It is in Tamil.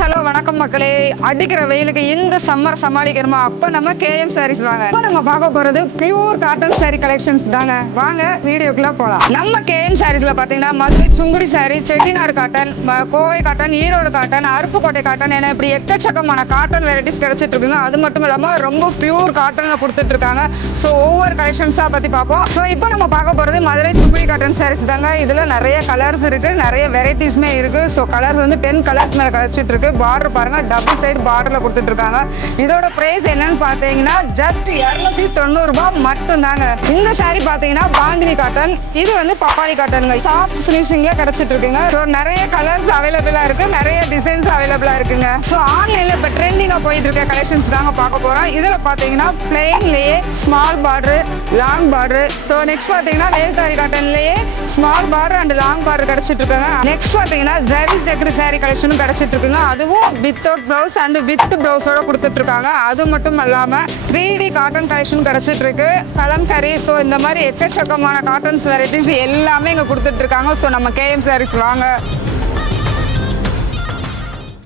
ஹலோ வணக்கம் மக்களே. அடிக்கிற வெயிலுக்கு இந்த சம்மர் சமாளிக்கணுமா, அப்ப நம்ம கேஎம் சாரீஸ் வாங்க. இப்ப நம்ம பார்க்க போறது பியூர் காட்டன் சாரி கலெக்ஷன்ஸ் தாங்க. வாங்க வீடியோக்குள்ள போலாம். நம்ம கேஎம் சாரீஸ்ல பாத்தீங்கன்னா Madurai Sungudi sorry, Chettinad cotton, Kovai cotton, Erode cotton, Aruppukottai cotton என இப்படி எக்கச்சக்கமான காட்டன் வெரைட்டிஸ் கிடைச்சிட்டு இருக்குங்க. அது மட்டும் இல்லாம ரொம்ப பியூர் காட்டன்ல கொடுத்துட்டு இருக்காங்க. ஸோ ஒவ்வொரு கலெக்ஷன்ஸா பத்தி பார்ப்போம். ஸோ இப்போ நம்ம பார்க்க போறது மதுரை சுங்குடி காட்டன் சாரீஸ் தாங்க. இதுல நிறைய கலர்ஸ் இருக்கு, நிறைய வெரைட்டிஸ்மே இருக்கு. ஸோ கலர்ஸ் வந்து 10 கலர்ஸ் மேல கிடைச்சிட்டு இருக்கு. பார்டர் பாருங்க, டபுள் சைடு பார்டர்ல கொடுத்துட்டு இருக்காங்க. இதோட பிரைஸ் என்னன்னு பாத்தீங்கன்னா ஜஸ்ட் 290 ரூபாய் மட்டும் தாங்க. இந்த சாரி பாத்தீங்கன்னா பாந்தினி காட்டன், இது வந்து பப்பாளி காட்டனுங்க. சாஃப்ட் பினிஷிங்ல கிடைச்சிட்டு இருக்குங்க. ஸோ நிறைய கலர்ஸ் அவைலபிளா இருக்கு, நிறைய டிசைன்ஸ் அவைலபிளா இருக்குங்க. ஸோ ஆன்லைன்ல இப்ப ட்ரெண்டிங்கா போயிட்டு இருக்க கலெக்ஷன்ஸ் தாங்க பார்க்க போறோம். இதுல பாத்தீங்கன்னா பிளெயின்லயே small border, long border. So next பாத்தீங்கன்னா வேல்தாரி காட்டன்லயே small border and long border கிடைச்சிட்டு இருக்காங்க. நெக்ஸ்ட் பாத்தீங்கன்னா ஜரி ஜெக்ரி சாரி கலெக்ஷனும் கிடைச்சிட்டு இருக்குங்க. அதுவும் வித்தவுட் ப்ளவுஸ் அண்ட் வித் ப்ளவுஸோட கொடுத்துட்டு இருக்காங்க. அது மட்டும் இல்லாம 3D காட்டன் கலெக்ஷன் கிடைச்சிட்டு இருக்கு, கலம்கரி. ஸோ இந்த மாதிரி எக்கச்சக்கமான காட்டன்ஸ் வெரைட்டிஸ் எல்லாமே இங்க கொடுத்துட்டு இருக்காங்க. ஸோ நம்ம கேஎம் சாரீஸ் வாங்க.